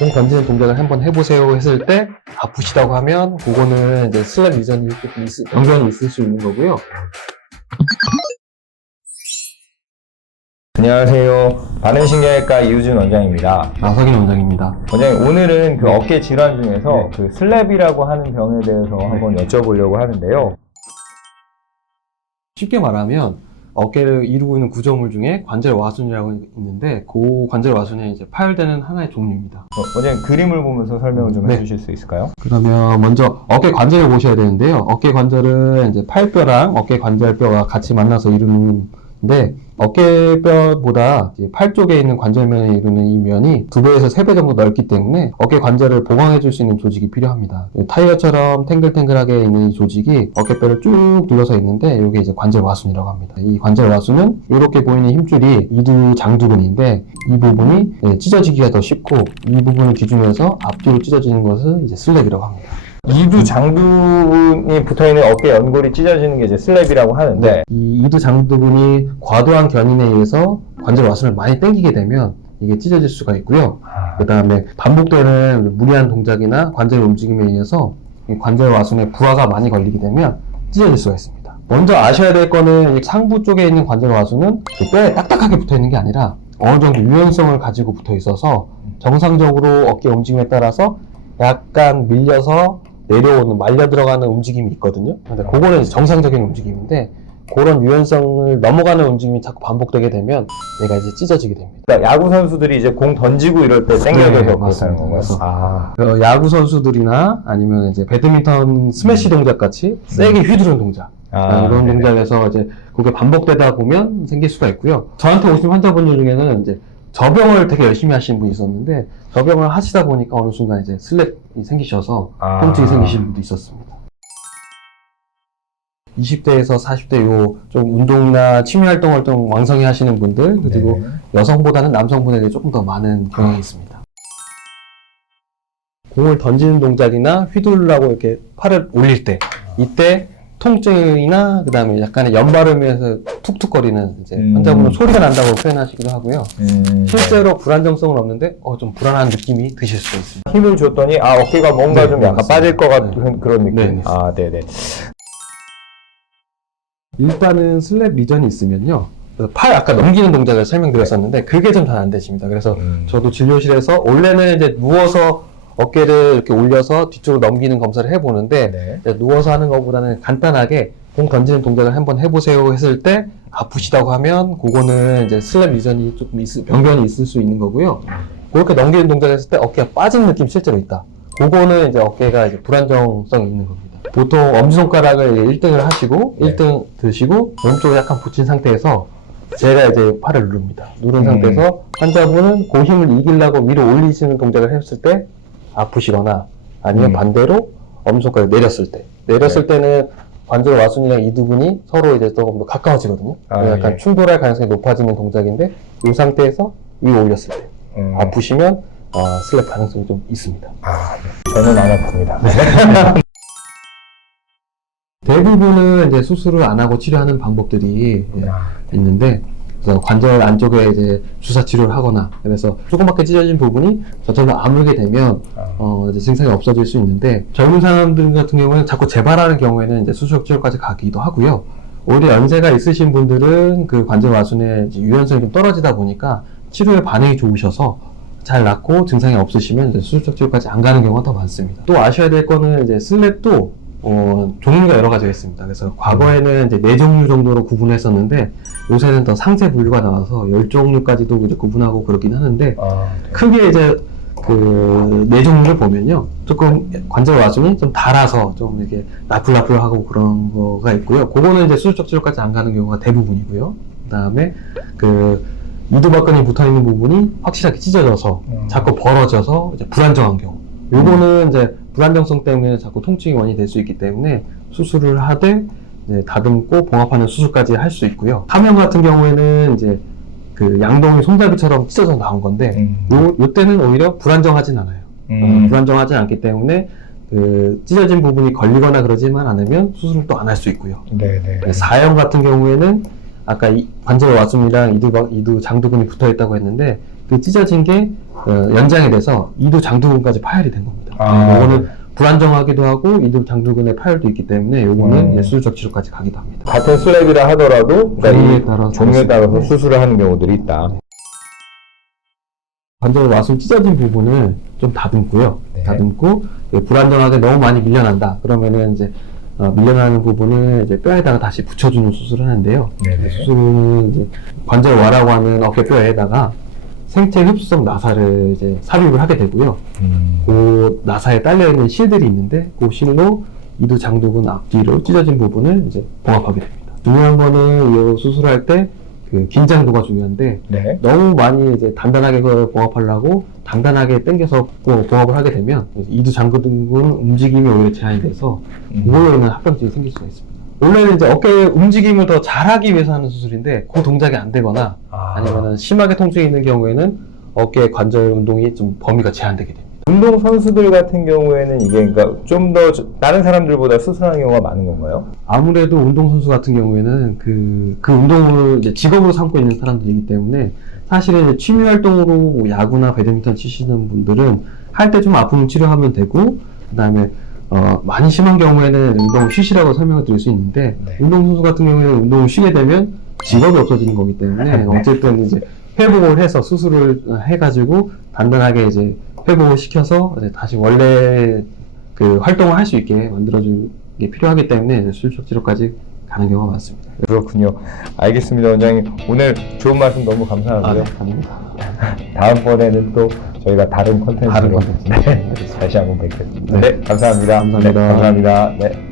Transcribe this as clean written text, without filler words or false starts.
공 던지는 동작을 한번 해보세요 했을 때 아프시다고 하면 그거는 이제 슬랩 리전이 병변이 있을 수 있는 거고요. 안녕하세요. 바른신경외과 이우준 원장입니다. 나석인 원장입니다. 원장님, 오늘은 그 어깨 질환 중에서 그 슬랩이라고 하는 병에 대해서 한번 여쭤보려고 하는데요. 쉽게 말하면 어깨를 이루고 있는 구조물 중에 관절 와순이라고 있는데 그 관절 와순이 이제 파열되는 하나의 종류입니다. 원장님, 그림을 보면서 설명을 좀 네. 해주실 수 있을까요? 그러면 먼저 어깨 관절을 보셔야 되는데요. 어깨 관절은 이제 팔뼈랑 어깨 관절뼈가 같이 만나서 이루는데 어깨뼈보다 이제 팔 쪽에 있는 관절면에 이루는 이 면이 2배에서 3배 정도 넓기 때문에 어깨 관절을 보강해줄 수 있는 조직이 필요합니다. 타이어처럼 탱글탱글하게 있는 이 조직이 어깨뼈를 쭉 둘러서 있는데 이게 이제 관절 와순이라고 합니다. 이 관절 와순은 이렇게 보이는 힘줄이 이두 장두근인데 이 부분이 찢어지기가 더 쉽고 이 부분을 기준해서 앞뒤로 찢어지는 것을 이제 슬랩이라고 합니다. 이두 장두근이 붙어있는 어깨 연골이 찢어지는 게 이제 슬랩이라고 하는데, 이 이두 장두근이 과도한 견인에 의해서 관절 와순을 많이 당기게 되면 이게 찢어질 수가 있고요. 그 다음에 반복되는 무리한 동작이나 관절 움직임에 의해서 이 관절 와순에 부하가 많이 걸리게 되면 찢어질 수가 있습니다. 먼저 아셔야 될 거는 이 상부 쪽에 있는 관절 와순은 그 뼈에 딱딱하게 붙어 있는 게 아니라 어느 정도 유연성을 가지고 붙어 있어서 정상적으로 어깨 움직임에 따라서 약간 밀려서 내려오는, 말려 들어가는 움직임이 있거든요. 근데 그거는 이제 정상적인 움직임인데 그런 유연성을 넘어가는 움직임이 자꾸 반복되게 되면 얘가 이제 찢어지게 됩니다. 그러니까 야구 선수들이 이제 공 던지고 이럴 때 당겨져서 그렇다는 건가요? 맞습니다. 야구 선수들이나 아니면 이제 배드민턴 스매시 동작 같이 세게 휘두르는 동작. 이런 네네. 동작에서 이제 그게 반복되다 보면 생길 수가 있고요. 저한테 오신 환자분들 중에는 이제 저병을 되게 열심히 하시는 분이 있었는데 저병을 하시다 보니까 어느 순간 이제 슬랩이 생기셔서 통증이 생기시는 분도 있었습니다. 20대에서 40대 요 좀 운동이나 취미 활동을 좀 왕성히 하시는 분들 그리고 여성보다는 남성분에게 조금 더 많은 경향이 있습니다. 공을 던지는 동작이나 휘두르려고 이렇게 팔을 올릴 때 이때 통증이나 그 다음에 약간의 연발음에서 툭툭거리는 이제 환자분은 소리가 난다고 표현하시기도 하고요. 실제로 불안정성은 없는데 좀 불안한 느낌이 드실 수가 있습니다. 힘을 줬더니 어깨가 뭔가 좀 약간 맞습니다. 빠질 것 같은 그런 느낌. 네. 네네. 일단은 슬랩 리전이 있으면요. 팔 아까 넘기는 동작을 설명드렸었는데 그게 좀 잘 안 되십니다. 그래서 저도 진료실에서 원래는 이제 누워서 어깨를 이렇게 올려서 뒤쪽으로 넘기는 검사를 해보는데 이제 누워서 하는 것보다는 간단하게 공 던지는 동작을 한번 해보세요 했을 때 아프시다고 하면 그거는 이제 슬랩 리전이 조금 병변이 있을 수 있는 거고요. 그렇게 넘기는 동작을 했을 때 어깨가 빠진 느낌 실제로 있다. 그거는 이제 어깨가 이제 불안정성이 있는 겁니다. 보통 엄지손가락을 1등을 하시고 1등 드시고 몸쪽을 약간 붙인 상태에서 제가 이제 팔을 누릅니다. 누른 상태에서 환자분은 그 힘을 이기려고 위로 올리시는 동작을 했을 때 아프시거나 아니면 반대로 엄지손가락을 내렸을 때는 관절 와순이랑 이두근이 서로 이제 조금 더 가까워지거든요. 약간 충돌할 가능성이 높아지는 동작인데 이 상태에서 위로 올렸을 때 아프시면 슬랩 가능성이 좀 있습니다. 저는 안 아픕니다. 대부분은 이제 수술을 안 하고 치료하는 방법들이 있는데, 그래서 관절 안쪽에 이제 주사 치료를 하거나, 그래서 조그맣게 찢어진 부분이 저절로 아물게 되면, 이제 증상이 없어질 수 있는데, 젊은 사람들 같은 경우에는 자꾸 재발하는 경우에는 이제 수술 치료까지 가기도 하고요. 오히려 연세가 있으신 분들은 그 관절 와순의 유연성이 좀 떨어지다 보니까 치료에 반응이 좋으셔서 잘 낫고 증상이 없으시면 이제 수술적 치료까지 안 가는 경우가 더 많습니다. 또 아셔야 될 거는 이제 슬랩도 종류가 여러 가지가 있습니다. 그래서 과거에는 이제 4종류 정도로 구분했었는데 요새는 더 상세 분류가 나와서 10종류까지도 이제 구분하고 그러긴 하는데 크게 이제 그 4종류를 보면요. 조금 관절 와순이 좀 닳아서 좀 이렇게 나풀나풀하고 그런 거가 있고요. 그거는 이제 수술적 치료까지 안 가는 경우가 대부분이고요. 그 다음에 그 이두박근이 붙어 있는 부분이 확실하게 찢어져서 자꾸 벌어져서 이제 불안정한 경우. 요거는 이제 불안정성 때문에 자꾸 통증이 원인이 될 수 있기 때문에 수술을 하되 이제 다듬고 봉합하는 수술까지 할 수 있고요. 하면 같은 경우에는 이제 그 양동이 손잡이처럼 찢어져 나온 건데 요 때는 오히려 불안정하진 않아요. 불안정하지 않기 때문에 그 찢어진 부분이 걸리거나 그러지만 않으면 수술을 또 안 할 수 있고요. 사형 같은 경우에는 아까 관절 와순이랑 이두 장두근이 붙어 있다고 했는데 그 찢어진 게 연장이 돼서 이두 장두근까지 파열이 된 겁니다. 이거는 불안정하기도 하고 이두 장두근에 파열도 있기 때문에 요거는 이제 수술적 치료까지 가기도 합니다. 같은 슬랩이라 하더라도 그러니까 종류에 따라서 네. 수술을 하는 경우들이 있다. 관절 와순 찢어진 부분을 좀 다듬고요. 네. 다듬고 불안정하게 너무 많이 밀려난다. 그러면은 이제 밀려나는 부분을 이제 뼈에다가 다시 붙여주는 수술을 하는데요. 네네. 수술은 이제 관절와라고 하는 어깨뼈에다가 생체 흡수성 나사를 이제 삽입을 하게 되고요. 그 나사에 딸려 있는 실들이 있는데 그 실로 이두 장두근 앞뒤로 찢어진 부분을 이제 봉합하게 됩니다. 중요한 거는 이 수술할 때 그 긴장도가 중요한데 네. 너무 많이 이제 단단하게 그걸 봉합하려고 단단하게 당겨서 봉합을 하게 되면 이두 장두근 움직임이 오히려 제한이 돼서 그걸로 인한 합병증이 생길 수가 있습니다. 원래는 이제 어깨 움직임을 더 잘하기 위해서 하는 수술인데 그 동작이 안 되거나 아니면은 심하게 통증이 있는 경우에는 어깨 관절 운동이 좀 범위가 제한되게 됩니다. 운동 선수들 같은 경우에는 이게 그러니까 좀 더 다른 사람들보다 수술하는 경우가 많은 건가요? 아무래도 운동선수 같은 경우에는 그 운동을 이제 직업으로 삼고 있는 사람들이기 때문에 사실은 이제 취미 활동으로 뭐 야구나 배드민턴 치시는 분들은 할 때 좀 아프면 치료하면 되고, 그 다음에 많이 심한 경우에는 운동을 쉬시라고 설명을 드릴 수 있는데, 네. 운동선수 같은 경우에는 운동을 쉬게 되면 직업이 없어지는 거기 때문에 어쨌든 이제 회복을 해서 수술을 해가지고 단단하게 이제 회복을 시켜서 이제 다시 원래 그 활동을 할 수 있게 만들어주는 게 필요하기 때문에 수술적 치료까지 가는 경우가 많습니다. 그렇군요. 알겠습니다, 원장님. 오늘 좋은 말씀 너무 감사하고요. 아닙니다. 다음번에는 또 저희가 다른 컨텐츠로 다른 컨텐츠. 네, 다시 한번 뵙겠습니다. 네. 네, 감사합니다. 감사합니다. 네, 감사합니다. 네.